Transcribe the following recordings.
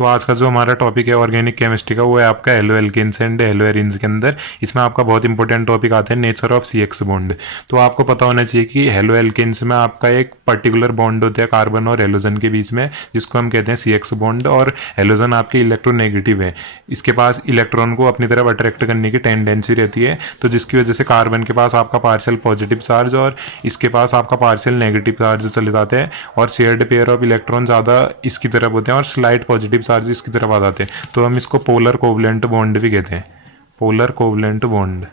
तो आज का जो हमारा टॉपिक है ऑर्गेनिक केमिस्ट्री का, वो है आपका haloalkanes and haloarenes के अंदर। इसमें आपका बहुत इंपॉर्टेंट टॉपिक आता है nature of C X bond. तो आपको पता होना चाहिए कि हेलो एल्केन्स में आपका एक पर्टिकुलर बॉन्ड होता है कार्बन और हेलोजन के बीच में, जिसको हम कहते हैं सी एक्स बॉन्ड। और हेलोजन आपके इलेक्ट्रोनेगेटिव है, इसके पास इलेक्ट्रॉन को अपनी तरफ अट्रैक्ट करने की टेंडेंसी रहती है। तो जिसकी वजह से कार्बन के पास आपका पार्शियल पॉजिटिव चार्ज और इसके पास आपका पार्शियल नेगेटिव चार्ज चले जाते हैं, और शेयर्ड पेयर ऑफ इलेक्ट्रॉन ज़्यादा इसकी तरफ होते हैं और स्लाइट पॉजिटिव चार्ज इसकी तरफ आ जाते हैं। तो हम इसको पोलर कोवलेंट बॉन्ड भी कहते हैं, पोलर कोवलेंट बॉन्ड।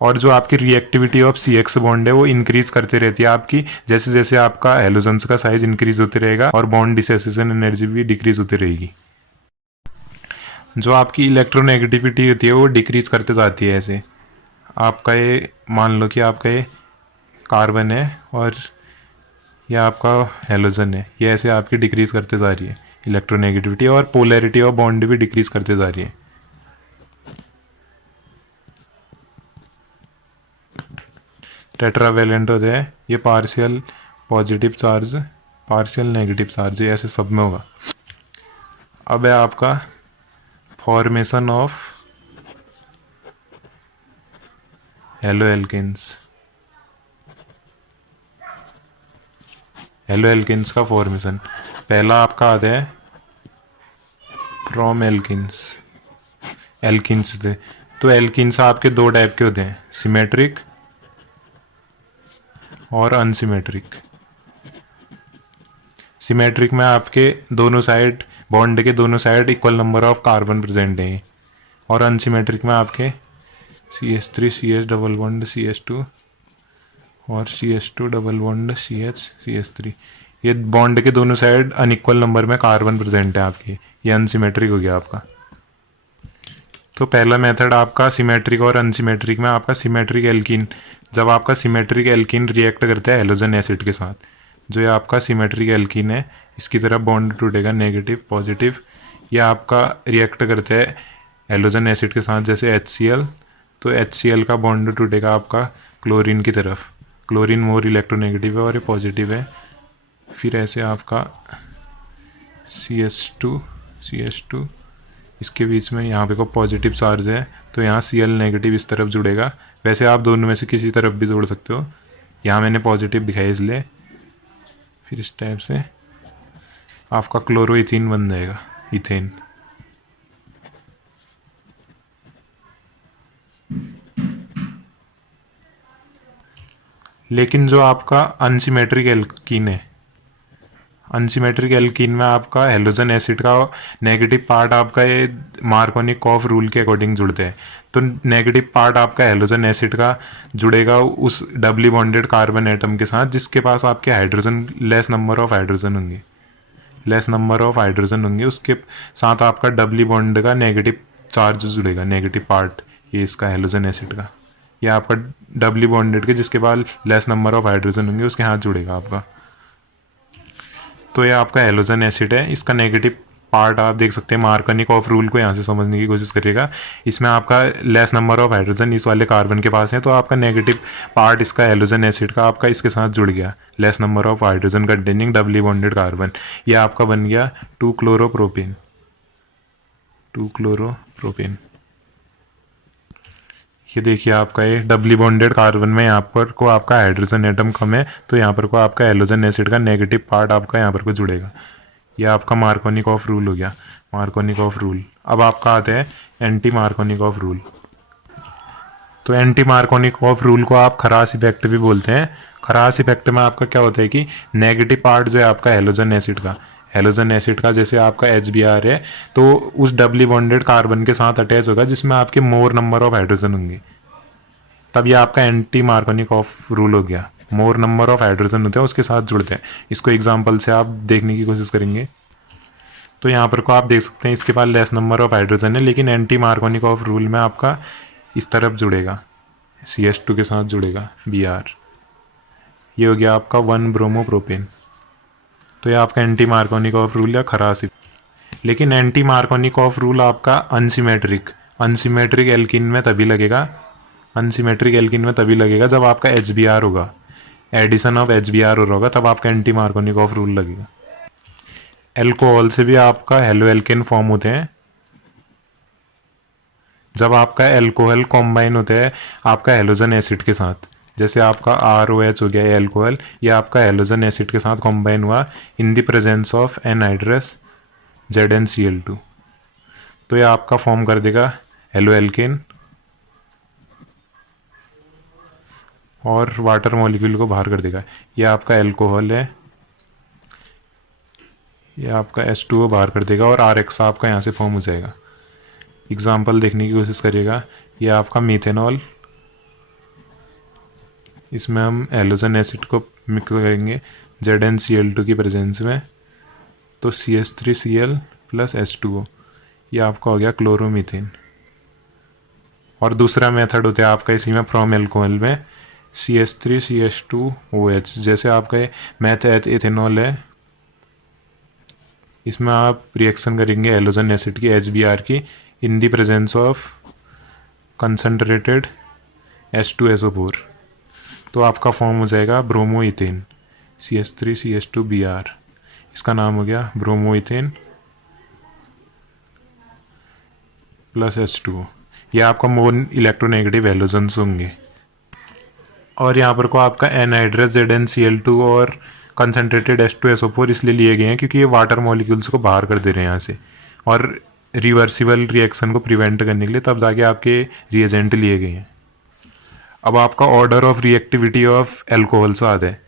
और जो आपकी reactivity of C X bond है वो इंक्रीज करते रहती है आपकी, जैसे जैसे आपका हेलोजन्स का साइज इंक्रीज होते रहेगा और बॉन्ड डिसोसिएशन एनर्जी भी डिक्रीज होती रहेगी। जो आपकी इलेक्ट्रोनेगेटिविटी होती है वो डिक्रीज करते जाती है। ऐसे आपका ये मान लो कि आपका ये कार्बन है और ये आपका हेलोजन है, ये ऐसे आपकी डिक्रीज करते जा रही है इलेक्ट्रोनेगेटिविटी, और पोलैरिटी ऑफ बॉन्ड भी डिक्रीज करते जा रही है। टेट्रावेलेंट होते हैं, ये partial positive charge partial negative charge ऐसे सब में होगा। अब है आपका formation of haloalkanes. Haloalkanes का फॉर्मेशन पहला आपका आता है फ्रॉम एल्किन्स। एल्किन्स थे, तो एल्किन्स आपके दो टाइप के होते हैं, सिमेट्रिक और अनसिमेट्रिक। सिमेट्रिक में आपके दोनों साइड बॉन्ड के दोनों side equal number of carbon present हैं, और अनसिमेट्रिक में आपके CH3 CH double bond CH2 और CH2 डबल बॉन्ड CH3। ये बॉन्ड के दोनों साइड अनइक्वल नंबर में कार्बन प्रेजेंट है आपके, ये अनसिमेट्रिक हो गया आपका। तो पहला मेथड आपका सिमेट्रिक और अनसिमेट्रिक में आपका सिमेट्रिक एल्कीन, जब आपका सिमेट्रिक एल्कीन रिएक्ट करता है हेलोजन एसिड के साथ, जो ये आपका सिमेट्रिक एल्कीन है, इसकी तरफ बॉन्ड टूटेगा नेगेटिव पॉजिटिव, यह आपका रिएक्ट करता है हेलोजन एसिड के साथ जैसे HCl, तो HCl का बॉन्ड टूटेगा आपका क्लोरीन की तरफ। क्लोरीन मोर इलेक्ट्रोनेगेटिव है और ये पॉजिटिव है। फिर ऐसे आपका CH2 इसके बीच में यहाँ पे को पॉजिटिव चार्ज है, तो यहाँ Cl नेगेटिव इस तरफ जुड़ेगा। वैसे आप दोनों में से किसी तरफ भी जोड़ सकते हो, यहाँ मैंने पॉजिटिव दिखाया इसलिए। फिर इस टाइप से आपका क्लोरो इथीन बन जाएगा, इथेन। लेकिन जो आपका अनसिमेट्रिक एल्कीन है, अनसिमेट्रिक एल्कीन में आपका हेलोजन एसिड का नेगेटिव पार्ट आपका ये मार्कोनिकॉफ रूल के अकॉर्डिंग जुड़ते हैं। तो नेगेटिव पार्ट आपका हेलोजन एसिड का जुड़ेगा उस डबली बॉन्डेड कार्बन एटम के साथ जिसके पास आपके hydrogen less number of hydrogen होंगे, उसके साथ आपका डबली बॉन्ड का नेगेटिव चार्ज जुड़ेगा, नेगेटिव पार्ट ये इसका हेलोजन एसिड का, ये आपका डबली बॉन्डेड के जिसके पास लेस नंबर ऑफ हाइड्रोजन होंगे उसके हाथ जुड़ेगा आपका। तो ये आपका हेलोजन एसिड है, इसका नेगेटिव पार्ट आप देख सकते हैं। मार्कोनिकॉफ रूल को यहाँ से समझने की कोशिश करिएगा। इसमें आपका लेस नंबर ऑफ हाइड्रोजन इस वाले कार्बन के पास है, तो आपका नेगेटिव पार्ट इसका हेलोजन एसिड का आपका इसके साथ जुड़ गया, less number of hydrogen containing doubly bonded carbon. ये आपका बन गया 2-क्लोरोप्रोपेन। ये देखिए आपका ये डबली बॉन्डेड कार्बन में यहाँ पर को आपका हाइड्रोजन एटम कम है, तो यहाँ पर को आपका हेलोजन एसिड का नेगेटिव पार्ट आपका यहाँ पर को जुड़ेगा। ये आपका मार्कोनिकॉफ रूल हो गया, मार्कोनिकॉफ रूल। अब आपका आता है एंटी मार्कोनिकॉफ रूल। तो एंटी मार्कोनिकॉफ रूल को आप खरास इफेक्ट भी बोलते हैं। खरास इफेक्ट में आपका क्या होता है कि नेगेटिव पार्ट जो है आपका हेलोजन एसिड का जैसे आपका HBr है, तो उस डबली बॉन्डेड कार्बन के साथ अटैच होगा जिसमें आपके मोर नंबर ऑफ हाइड्रोजन होंगे, तब ये आपका एंटी मार्कोनिकॉफ रूल हो गया। मोर नंबर ऑफ हाइड्रोजन होते हैं उसके साथ जुड़ते हैं। इसको एग्जांपल से आप देखने की कोशिश करेंगे। तो यहाँ पर को आप देख सकते हैं इसके पास लेस नंबर ऑफ हाइड्रोजन है, लेकिन एंटी मार्कोनिकॉफ रूल में आपका इस तरफ जुड़ेगा, CH2 के साथ जुड़ेगा Br। ये हो गया आपका 1-ब्रोमोप्रोपेन। तो ये आपका एंटी मार्कोनिकॉफ रूल या खरास। लेकिन एंटी मार्कोनिकॉफ रूल आपका अनसिमेट्रिक एल्कीन में तभी लगेगा जब आपका HBr होगा, एडिशन ऑफ HBr हो रहा होगा, तब आपका एंटी मार्कोनिकॉफ रूल लगेगा। एल्कोहल से भी आपका हेलो एल्केन फॉर्म होते हैं। जब आपका एल्कोहल कॉम्बाइन होता है आपका हेलोजन एसिड के साथ, जैसे आपका ROH हो गया एल्कोहल, ये आपका हेलोजन एसिड के साथ कॉम्बाइन हुआ in the presence of anhydrous ZnCl2, तो ये आपका फॉर्म कर देगा हेलो एल्केन और वाटर मॉलिक्यूल को बाहर कर देगा। ये आपका एल्कोहल है, ये आपका H2O बाहर कर देगा और RX आपका यहाँ से फॉर्म हो जाएगा। एग्जाम्पल देखने की कोशिश करिएगा। ये आपका मीथेनॉल, इसमें हम हेलोजन एसिड को मिक्स करेंगे ZnCl2 की प्रेजेंस में, तो CH3Cl प्लस H2O, ये आपका हो गया क्लोरोमीथेन। और दूसरा मेथड होता है आपका इसी में फ्रॉम एल्कोहल में CH3CH2OH, जैसे आपका ये मैथ एथेनॉल है, इसमें आप रिएक्शन करेंगे हेलोजन एसिड की HBr की in the presence of concentrated H2SO4, तो आपका फॉर्म हो जाएगा ब्रोमोइथेन CH3CH2Br, इसका नाम हो गया ब्रोमोइथेन प्लस H2O। ये आपका मोर इलेक्ट्रोनेगेटिव हेलोजन्स होंगे। और यहाँ पर को आपका एनहाइड्रस ZnCl2 और कंसनट्रेटेड H2SO4 इसलिए लिए गए हैं क्योंकि ये वाटर मॉलिक्यूल्स को बाहर कर दे रहे हैं यहाँ से, और रिवर्सिबल रिएक्शन को प्रिवेंट करने के लिए तब जाके आपके रिएजेंट लिए गए हैं। अब आपका order of reactivity of alcohols आता है।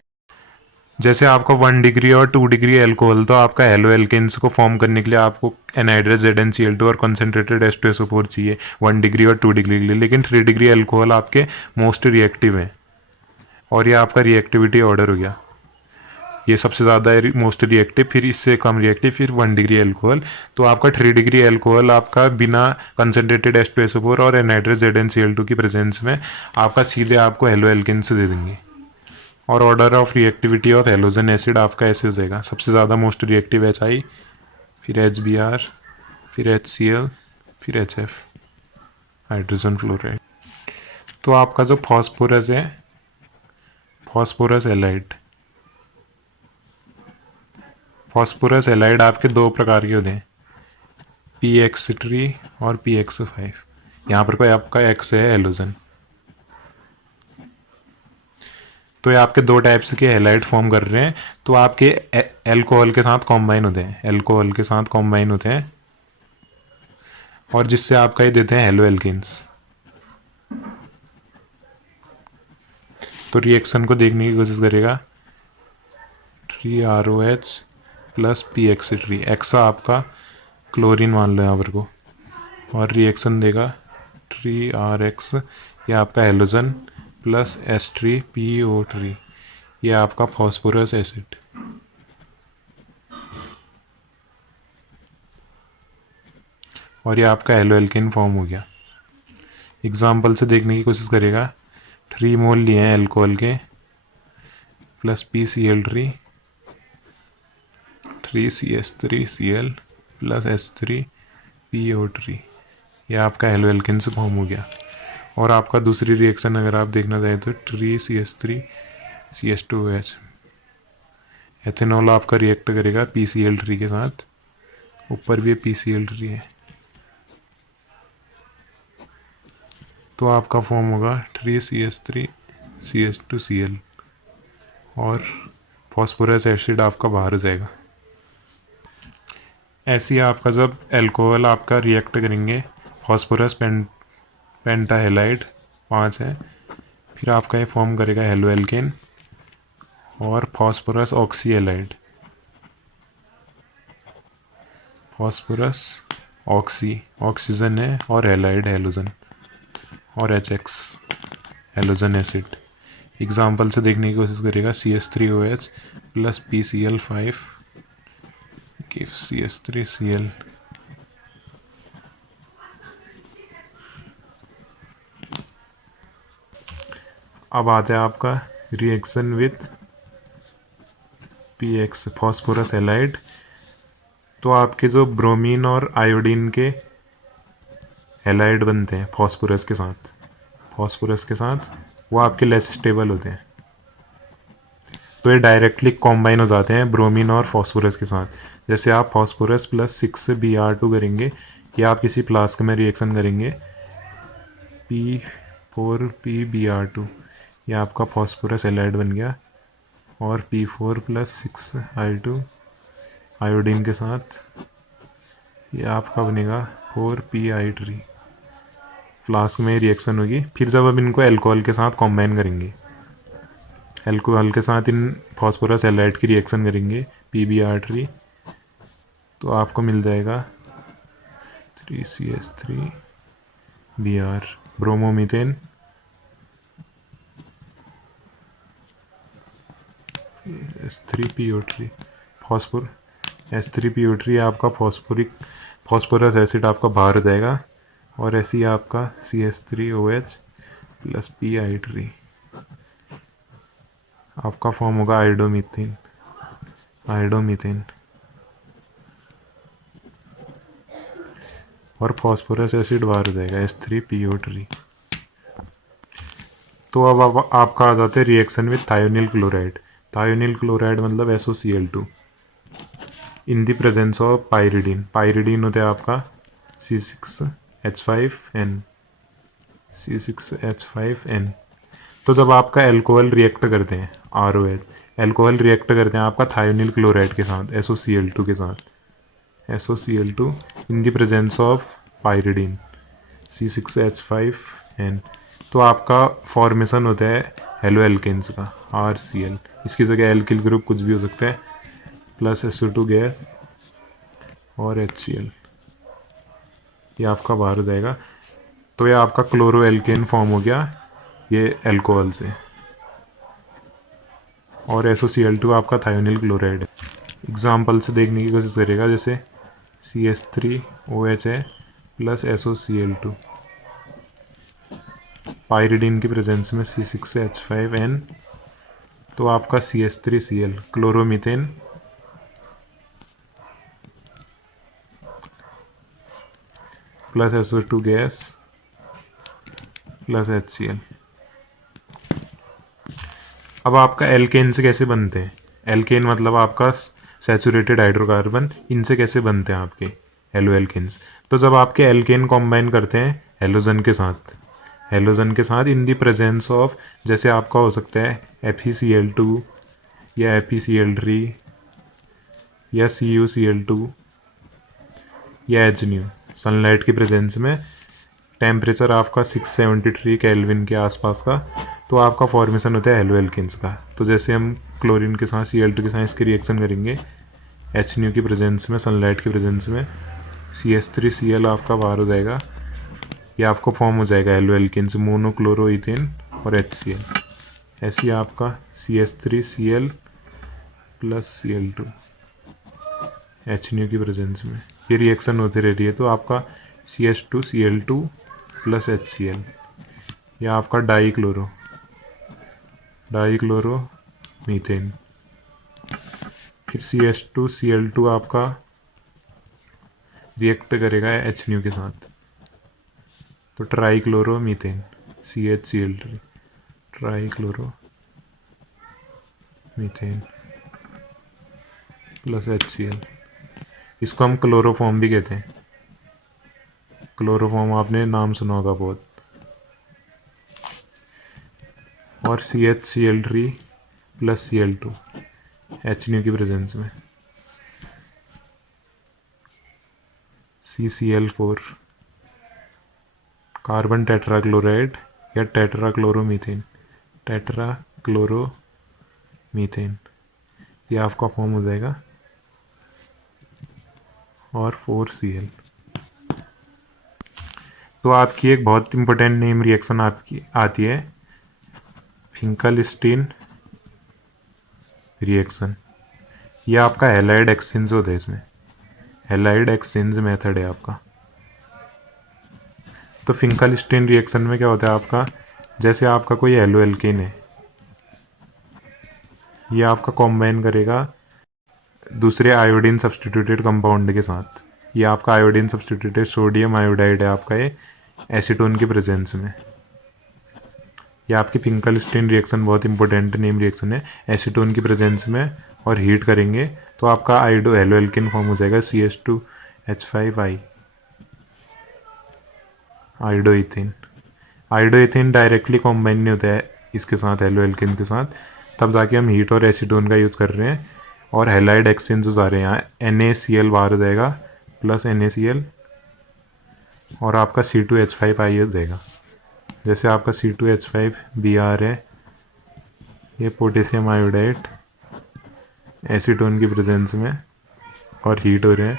जैसे आपका 1 डिग्री और 2 डिग्री एल्कोहल, तो आपका हेलो एल्केन्स को फॉर्म करने के लिए आपको एनहाइड्रस ZnCl2 और कंसनट्रेटेड H2SO4 चाहिए 1 डिग्री और 2 डिग्री के लिए, लेकिन 3 डिग्री एल्कोहल आपके मोस्ट रिएक्टिव हैं, और ये आपका रिएक्टिविटी ऑर्डर हो गया। ये सबसे ज़्यादा मोस्ट रिएक्टिव, फिर इससे कम रिएक्टिव, फिर 1 डिग्री एल्कोहल। तो आपका 3 डिग्री एल्कोहल आपका बिना कंसनट्रेटेड H2SO4 और एनहाइड्रस ZnCl2 की प्रेजेंस में आपका सीधे आपको हेलो एल्केन्स दे देंगे। और order of reactivity of halogen acid आपका ऐसे हो जाएगा, सबसे ज़्यादा मोस्ट रिएक्टिव HI, फिर HBr, फिर HCl, फिर HF हाइड्रोजन फ्लोराइड। तो आपका जो फॉस्फोरस है, फॉस्फोरस एलाइड, फॉस्फोरस एलाइड आपके दो प्रकार के होते हैं, PX3 और PX5। यहाँ पर कोई आपका X है हेलोजन, तो ये आपके दो टाइप्स के हैलाइड फॉर्म कर रहे हैं। तो आपके एल्कोहल के साथ कॉम्बाइन होते हैं, एल्कोहल के साथ कॉम्बाइन होते हैं, और जिससे आपका ये देते हैं हेलो एल्केन्स। तो रिएक्शन को देखने की कोशिश करेगा, 3ROH प्लस PX3, एक्सा आपका क्लोरीन मान लो यहाँ पर को, और रिएक्शन देगा 3RX, ये आपका हेलोजन प्लस H3PO3, ये आपका फॉस्फोरस एसिड। और ये आपका हेलो एल्केन फॉर्म हो गया। एग्जाम्पल से देखने की कोशिश करेगा, 3 मोल लिए हैं एल्कोहल के plus PCl3, 3CH3Cl plus H3PO3, ये आपका हेलो एल्केन से फॉर्म हो गया। और आपका दूसरी रिएक्शन अगर आप देखना चाहें तो 3CH3CH2OH, एथेनॉल आपका रिएक्ट करेगा PCl3 के साथ, ऊपर भी PCl3 है, तो आपका फॉर्म होगा 3CH3CH2Cl, और फॉस्फोरस एसिड आपका बाहर हो जाएगा। ऐसे ही आपका जब एल्कोहल आपका रिएक्ट करेंगे, फॉस्फोरस पेंटाहेलाइड 5 है, फिर आपका ये फॉर्म करेगा हेलो एल्केन और फॉस्फोरस ऑक्सीएलाइड, फॉस्फोरस ऑक्सी ऑक्सीजन है और एलाइड हेलोजन, और HX हेलोजन एसिड। एग्जाम्पल से देखने की कोशिश करेगा, CH3OH plus PCl5 gives CH3Cl। अब आता है आपका reaction with PX, phosphorus allied. तो आपके जो ब्रोमीन और आयोडीन के हैलाइड बनते हैं फॉस्फोरस के साथ, वो आपके लेस स्टेबल होते हैं। तो ये डायरेक्टली कॉम्बाइन हो जाते हैं ब्रोमीन और फॉस्फोरस के साथ। जैसे आप फॉस्फोरस प्लस 6Br2 करेंगे या आप किसी फ्लास्क में रिएक्शन करेंगे P4PBr2, ये आपका फॉस्फोरस एलाइड बन गया, और P4 प्लस 6I2 आयोडीन के साथ ये आपका बनेगा 4PI3। फ्लास्क में रिएक्शन होगी। फिर जब अब इनको अल्कोहल के साथ कॉम्बाइन करेंगे, अल्कोहल के साथ इन फॉस्फोरस एलाइड की रिएक्शन करेंगे PbR3, तो आपको मिल जाएगा 3CH3Br ब्रोमोमीथेन S3PO3 S3PO3 आपका फॉस्फोरस एसिड आपका बाहर जाएगा, और ऐसे ही आपका CH3OH प्लस PI3 आपका फॉर्म होगा आयोडोमीथेन, और फॉस्फोरस एसिड बाहर जाएगा S3PO3। तो अब आपका आ जाता है reaction with thionyl chloride. Thionyl chloride मतलब SOCl2 in the presence of pyridine. Pyridine होता है आपका C6H5N। तो जब आपका एल्कोहल रिएक्ट करते हैं ROH, एल्कोहल रिएक्ट करते हैं आपका थायोनिल क्लोराइड के साथ SOCl2 के साथ, SOCl2 in the presence of pyridine C6H5N, तो आपका फॉर्मेशन होता है हेलो एल्केन्स का RCl। इसकी जगह एल्किल ग्रुप कुछ भी हो सकता है, प्लस SO2 गैस और HCl, ये आपका बाहर हो जाएगा। तो ये आपका क्लोरो एल्केन फॉर्म हो गया ये एल्कोहल से, और SOCl2 आपका थायोनिल क्लोराइड है। एग्जाम्पल से देखने की कोशिश करेगा, जैसे CH3OH है प्लस SOCl2, पायरिडीन की प्रेजेंस में C6H5N, तो आपका CH3Cl chloromethane plus SO2 gas plus HCl। अब आपका एल्केन से कैसे बनते हैं? एल्केन मतलब आपका सैचुरेटेड हाइड्रोकार्बन, इनसे कैसे बनते हैं आपके हेलो एल्केन्स? तो जब आपके एल्केन कॉम्बाइन करते हैं हेलोजन के साथ इन दी प्रेजेंस ऑफ, जैसे आपका हो सकता है FeCl2 या FeCl3 या CuCl2 या HNO, सनलाइट की प्रेजेंस में, टेम्परेचर आपका 673 केल्विन के आसपास का, तो आपका फॉर्मेशन होता है हेलो एल्केन्स का। तो जैसे हम क्लोरीन के साथ Cl2 के साथ इसकी रिएक्शन करेंगे HNO की प्रेजेंस में, सनलाइट की प्रेजेंस में, CH3Cl आपका बाहर हो जाएगा, ये आपको फॉर्म हो जाएगा हेलो एल्केन्स मोनोक्लोरोइथेन और HCl। ऐसे आपका CH3Cl प्लस Cl2 HNO की प्रेजेंस में ये रिएक्शन होती रहती है, तो आपका CH2Cl2 प्लस HCl, या आपका डाईक्लोरो मीथेन। फिर CH2Cl2 आपका रिएक्ट करेगा HNO के साथ, तो trichloro methane CHCl3 trichloro methane plus HCl। इसको हम क्लोरोफॉर्म भी कहते हैं। क्लोरोफॉर्म आपने नाम सुना होगा बहुत। और CHCl3 प्लस Cl2 HNO की प्रेजेंस में, CCl4 कार्बन टेट्राक्लोराइड या टेट्राक्लोरोमीथेन, ये आपका फॉर्म हो जाएगा, और 4Cl। तो आपकी एक बहुत इंपॉर्टेंट नेम रिएक्शन आपकी आती है फिंकलस्टीन रिएक्शन। ये आपका हैलाइड एक्सचेंज होता है, इसमें हैलाइड एक्सचेंज मेथड है आपका। तो फिंकलस्टीन रिएक्शन में क्या होता है आपका, जैसे आपका कोई हेलो एल्केन है, ये आपका कॉम्बाइन करेगा दूसरे आयोडीन सब्सटीट्यूटेड कंपाउंड के साथ। ये आपका आयोडीन सब्सटीट्यूटेड सोडियम आयोडाइड है आपका, ये एसीटोन की प्रेजेंस में। ये आपकी फिंकलस्टीन रिएक्शन बहुत इंपॉर्टेंट नेम रिएक्शन है। एसीटोन की प्रेजेंस में और हीट करेंगे तो आपका आइडो एलो एल्किन फॉर्म हो जाएगा CH2H5I आइडोइथिन। आइडोइथिन डायरेक्टली कॉम्बाइन नहीं होता है इसके साथ एलो एल्किन के साथ, तब जाके हम हीट और एसीटोन का यूज़ कर रहे हैं और हैलाइड एक्सचेंजेस आ रहे हैं। यहाँ NaCl बाहर हो जाएगा प्लस NaCl और आपका C2H5I हो जाएगा। जैसे आपका C2H5Br है, ये पोटेशियम आयोडाइड एसीटोन की प्रेजेंस में और हीट हो रहे हैं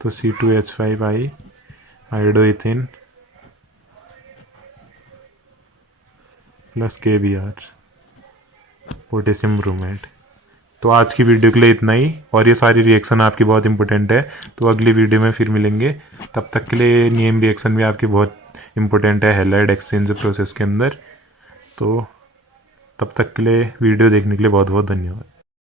तो C2H5I iodoethane plus KBr potassium bromide. तो आज की वीडियो के लिए इतना ही, और ये सारी रिएक्शन आपकी बहुत इंपॉर्टेंट है। तो अगली वीडियो में फिर मिलेंगे, तब तक के लिए नेम रिएक्शन भी आपकी बहुत इंपॉर्टेंट है हैलाइड एक्सचेंज प्रोसेस के अंदर। तो तब तक के लिए वीडियो देखने के लिए बहुत बहुत धन्यवाद।